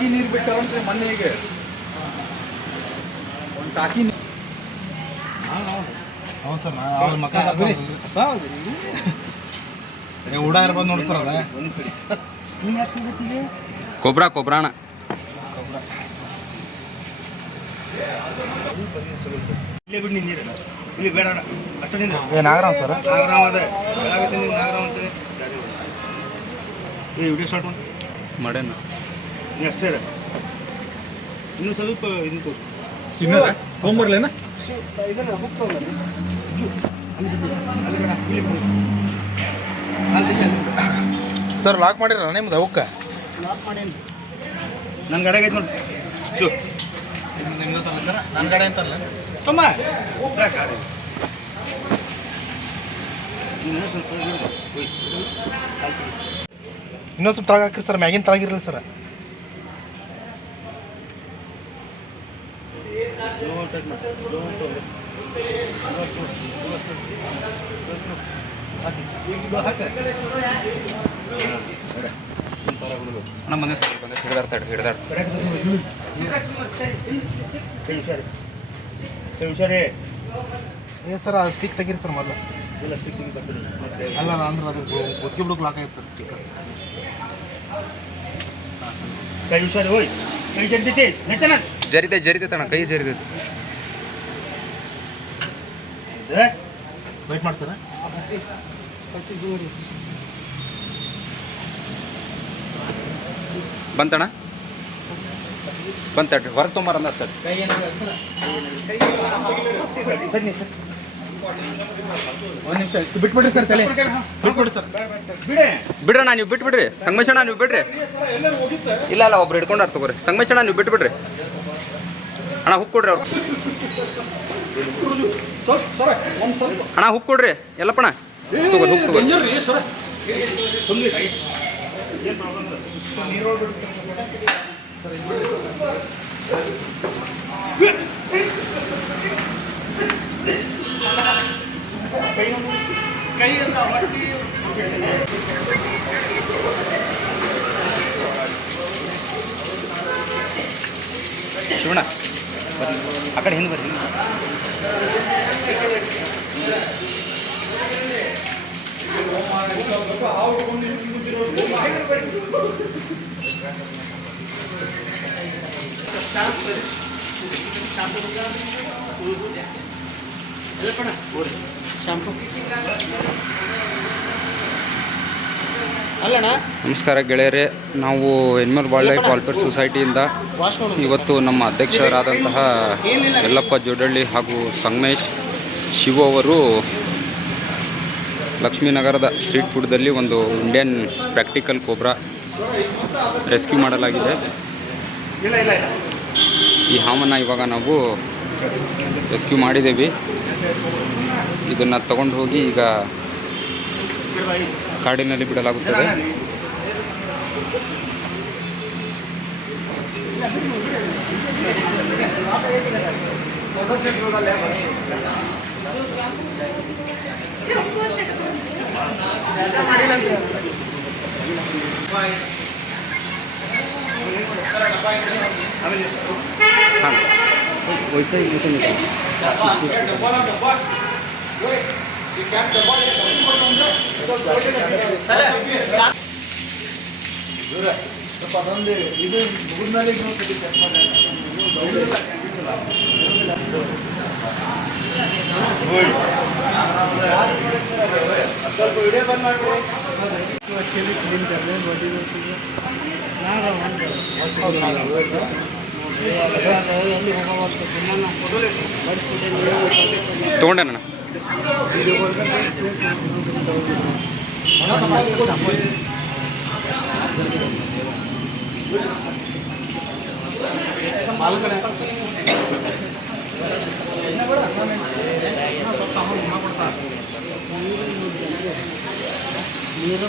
ಟಾಕಿ ನೀರು ಬಿಟ್ಟಾರಂತೆ ಮೊನ್ನೆಗೆ ಒಂದು ಟಾಕಿ ಹೌದು ಸರ್ ಅವ್ರ ಮಕ್ಕಳು ಊಡ ಇರ್ಬೋದು ನೋಡಿ ಸರ್ ಅದ ಕೊಬ್ರಾಣ ಇಲ್ಲಿ ಬಿಡಿ ನೀರು ಇಲ್ಲಿ ಬೇಡ ಅಷ್ಟು ನೀರು ನಾಗರಾವ್ ಸರ್ ನಾಗರಾವ್ ಅದೇ ನಾಗರಾವ್ ಅಂತೇಳಿ ಈ ವಿಡಿಯೋ ಸ್ಟಾರ್ಟ್ ಮಾಡೇನ ನೀ ಅಷ್ಟೇ ಇದೆ ಇನ್ನೂ ಸ್ವಲ್ಪ ಇನ್ನು ತೊಗೊಂಬರ್ಲೇನ ಇದನ್ನು ಹೋಗ್ತಾವಲ್ಲ ಸರ್ ಲಾಕ್ ಮಾಡಿರಲ್ಲ ನಿಮ್ದು ಅವಕ್ಕೆ ಲಾಕ್ ಮಾಡೇನು ನನ್ನ ಗಡೆಗೆ ಐತೆ ನೋಡಿ ಶೂ ನಿಮ್ದು ತಲ್ಲ ಸರ್ ನನ್ನ ಕಡೆ ಅಂತಲ್ಲ ತುಂಬ ಇನ್ನೊಂದು ಸ್ವಲ್ಪ ತಳಗ ಹಾಕ್ರಿ ಸರ್ ಮ್ಯಾಗಿನ ತಳಗಿರಲಿ ಸರ್ ನಮ್ಮ ಹಿಡ್ದಾಡ್ತಾಳೆ ಹುಷಾರೇ ಏ ಸರ್ ಅದು ಸ್ಟಿಕ್ ತೆಗೀರಿ ಸರ್ ಮೊದಲು ಇಲ್ಲ ಸ್ಟಿಕ್ ತೆಗಿ ಅಲ್ಲ ಅಂದ್ರೆ ಅದು ಒತ್ತಿಗೆ ಬಿಡೋಕೆ ಲಾಕ್ ಆಗೈತೆ ಸರ್ ಸ್ಟಿಕ್ಕರ್ ಕೈ ಹುಷಾರು ಹೋಯ್ ಕೈ ಜರಿತೈತಿ ನೈತನ ಜರಿತೈತೆ ತಣ ಕೈ ಜರಿತೈತೆ ವೆಯ್ಟ್ ಮಾಡ್ತೀರಾ ಬಂತಣ್ಣ ಬಂತಡ್ರಿ ಹೊರಗೆ ತೊಂಬಾರ ಅಂದ ಸರಿ ಸರ್ ಒಂದು ನಿಮಿಷ ಬಿಟ್ಬಿಡ್ರಿ ಸರ್ ತಲೆ ಬಿಟ್ಬಿಡ್ರಿ ಸರ್ ಬಿಡೆ ಬಿಡ್ರಣ್ಣ ನೀವು ಬಿಟ್ಬಿಡ್ರಿ ಸಂಗಮೇಶಣ್ಣ ನೀವು ಬಿಡ್ರಿ ಇಲ್ಲ ಒಬ್ರು ಹಿಡ್ಕೊಂಡಾರ ತಗೋರಿ ಸಂಗಮೇಶಣ್ಣ ನೀವು ಬಿಟ್ಬಿಡ್ರಿ ಅಣ್ಣ ಹುಕ್ ಕೊಡ್ರಿ ಅವ್ರು ಅಣ್ಣ ಹುಕ್ ಕೊಡ್ರಿ ಎಲ್ಲಪ್ಪಣ್ಣ ತಗೋರಿ ಹುಕ್ ತಗೋರಿ ಶಿವಣ್ಣ ಆ ಕಡೆ ಹಿಂದೆ ಬರ್ರಿ ನಮಸ್ಕಾರ ಗೆಳೆಯರೇ, ನಾವು ಎನಿಮಲ್ ವೈಲ್ಡ್ ಲೈಫ್ ವೆಲ್ಫೇರ್ ಸೊಸೈಟಿಯಿಂದ ಇವತ್ತು ನಮ್ಮ ಅಧ್ಯಕ್ಷರಾದಂತಹ ಯಲ್ಲಪ್ಪ ಜೋಡಳ್ಳಿ ಹಾಗೂ ಸಂಗಮೇಶ್ ಶಿವು ಅವರು ಲಕ್ಷ್ಮೀನಗರದ ಸ್ಟ್ರೀಟ್ ಫುಡ್ದಲ್ಲಿ ಒಂದು ಇಂಡಿಯನ್ ಪ್ರಾಕ್ಟಿಕಲ್ ಕೋಬ್ರಾ ರೆಸ್ಕ್ಯೂ ಮಾಡಲಾಗಿದೆ. ಈ ಹಾವನ್ನು ಇವಾಗ ನಾವು ರೆಸ್ಕ್ಯೂ ಮಾಡಿದ್ದೇವೆ. ಇದನ್ನು ತಗೊಂಡು ಹೋಗಿ ಈಗ ಕಾಡಿನಲ್ಲಿ ಬಿಡಲಾಗುತ್ತದೆ. ಹಾಂ ವಯಸ್ಸು ತೊಗೊಂಡೇನ ನೀರು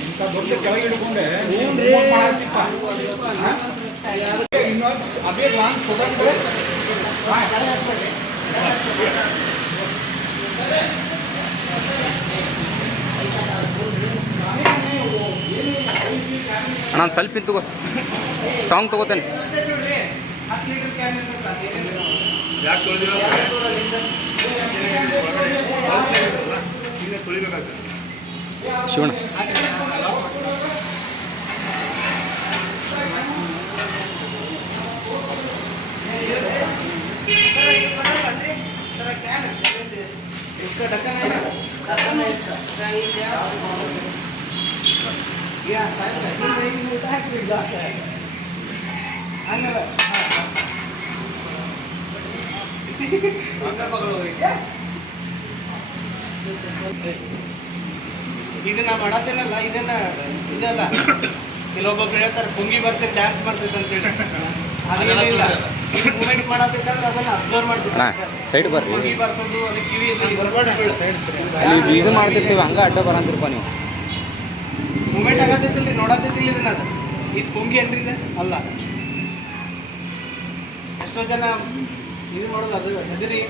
ಇಂಥ ದೊಡ್ಡ ಕೆಳಗೆ ಹಿಡ್ಕೊಂಡೆ अभी एक लाइन छोटा करे ಅಣ್ಣ ಒಂದು ಸ್ವಲ್ಪ ತಗೋ ಟಾಂಗ್ ತಗೋತೇನೆ. ಯಾಕೆ ತೊಳೆದಿಲ್ಲ ತೊಳಿಬೇಕಾಗ್ತದೆ. ಶಿವಣ್ಣ इसका ढक्कन है ना, ढक्कन है इसका ये साइड में नहीं मिलता है कि जाता है आने वाला क्या ಇದನ್ನ ಮಾಡತ್ತೇನಲ್ಲ ಇದನ್ನ ಇದಲ್ಲ ಕೆಲವೊಬ್ಬರು ಹೇಳ್ತಾರೆ ಪುಂಗಿ ಬರ್ಸಿ ಡ್ಯಾನ್ಸ್ ಮಾಡ್ತೈತೆ ಅಂತೇಳಿ ಅದೇನಿಲ್ಲ ಮೂಮೆಂಟ್ ಮಾಡತ್ತೈತಂದ್ರೆ ಅದನ್ನ ಅಬ್ಸರ್ವ್ ಮಾಡ್ತೀವಿ. ಅಣ್ಣ ಸೈಡ್ ಬರ್ರಿ, ಪುಂಗಿ ಬರ್ಸೋದು ಅದು ಕಿವಿ ಅಲ್ಲಿ ಇದು ಮಾಡ್ತಿರ್ತೀವಿ ಹಂಗೆ ಅಡ್ಡ ಬರಂತಿರಪ್ಪ ನೀವು. ಮೂಮೆಂಟ್ ಆಗತ್ತೈತಿಲ್ರಿ ನೋಡತ್ತೈತಿಲ್ಲ ಇದನ್ನ ಅದು ಇದು ಪುಂಗಿ ಏನ್ರಿ ಇದೆ ಅಲ್ಲ. ಎಷ್ಟೋ ಜನ ಇದು ಮಾಡೋದು ಅದು ಅದ್ರಿ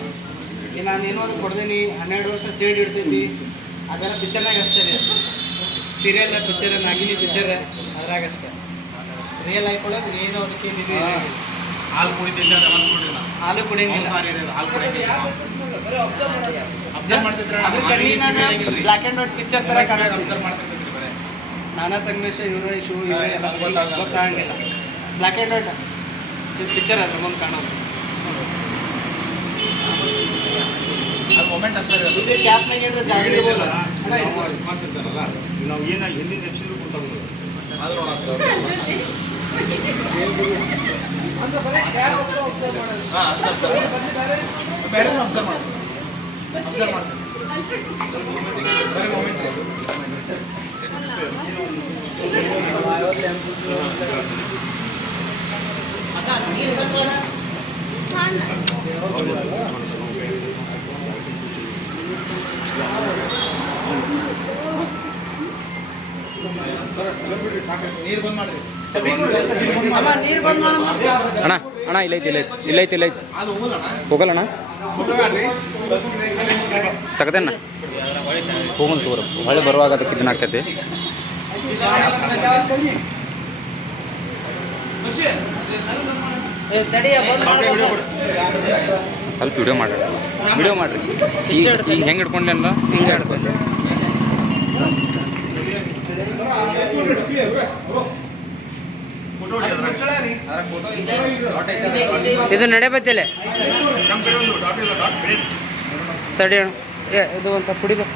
ನಾನು ಏನೋ ಅದು ಕೊಡ್ದೇನಿ 12 ವರ್ಷ ಸೇಡ್ ಇಡ್ತೈತಿ ಅದೆಲ್ಲ ಪಿಕ್ಚರ್ನಾಗ ಅಷ್ಟೇ ರೀ. ಸೀರಿಯಲ್ ಪಿಕ್ಚರ್ ನಾಗಿನಿ ಪಿಕ್ಚರ್ ಅದ್ರಾಗ ಅಷ್ಟೇ. ರಿಯಲ್ ಲೈಫ್ ಒಳಗೆ ಏನೋ ಅದಕ್ಕೆ ಹಾಲು ಕುಡಿತಿದ್ದೆ ಹಾಲು ಕುಡಿಯಂಗಿಲ್ಲ. ಹಾಲು ಕುಡಿಯಂಗಿಲ್ಲ. ಅದ್ರ ಕಣ್ಣಿನಾಗ ಬ್ಲ್ಯಾಕ್ ಆ್ಯಂಡ್ ವೈಟ್ ಪಿಕ್ಚರ್ ಥರ ಕಾಣೋದು. ನಾನಾ ಸಂಗಮೇಶ ಇವರು ಶಿವ ಇವರೆಲ್ಲ ಗೊತ್ತಾಗಂಗಿಲ್ಲ. ಬ್ಲ್ಯಾಕ್ ಆ್ಯಂಡ್ ವೈಟ್ ಪಿಕ್ಚರ್ ಅದ್ರ ಮುಂದೆ ಕಾಣೋದು. ಮೊಮೆಂಟ್ ಅಷ್ಟೇ ಇದೇ ಕ್ಯಾಪ್ನಾಗ ಏನಾರ ಜಾಗ ಇರ್ಬೋದು. ಮಾಡ್ತಿರ್ತಾರಲ್ಲ ನಾವು ಏನು ಹಿಂದಿನ ಎಪ್ಸಿಗೂ ಗೊತ್ತಾಗೋದು. ಆದ್ರೂ ಹಾಂ ಅಷ್ಟೇ ಬೇರೆ ಅಬ್ಸರ್ವ್ ಮಾಡ್ತೀನಿ ಬರೀ ಮೊಮೆಂಟ್ ನೀರು ಬಂದ್ ಮಾಡ್ರಿ. ನೀರು ಬಂದ್ ಅಣ್ಣ ಅಣ್ಣ ಇಲ್ಲೈತಿ ಇಲ್ಲೈತಿ ಅದು ಹೋಗಲ್ಲ ಹೋಗಲ್ಲಣ್ಣ ತೆಗ್ದೇನ ಹೋಗಂತ ತಗೋರ ಹೊಳೆ ಬರುವಾಗ ಅದಕ್ಕೆ ಇದನ್ನ ಹಾಕೈತಿ. ಸ್ವಲ್ಪ ವಿಡಿಯೋ ಮಾಡ್ರಿ ಈಗ ಹೆಂಗೆ ಹಿಡ್ಕೊಂಡೆ ಅಲ್ಲ ಹಿಂಗೆ ಹಿಡ್ಕೊಂಡು ಇದು ನಡೆಬತ್ತಿಲ್ಲ ನಮ್ಮ ಕಡೆ ಒಂದು ಡಾಟ್ ಇಲ್ಲ ಡಾಟ್ ಬೆಳೆ ತಡಿ ಅಣ್ಣ. ಇದು ಒಂದು ಸ್ವಲ್ಪ ಕುಡಿಬೇಕು.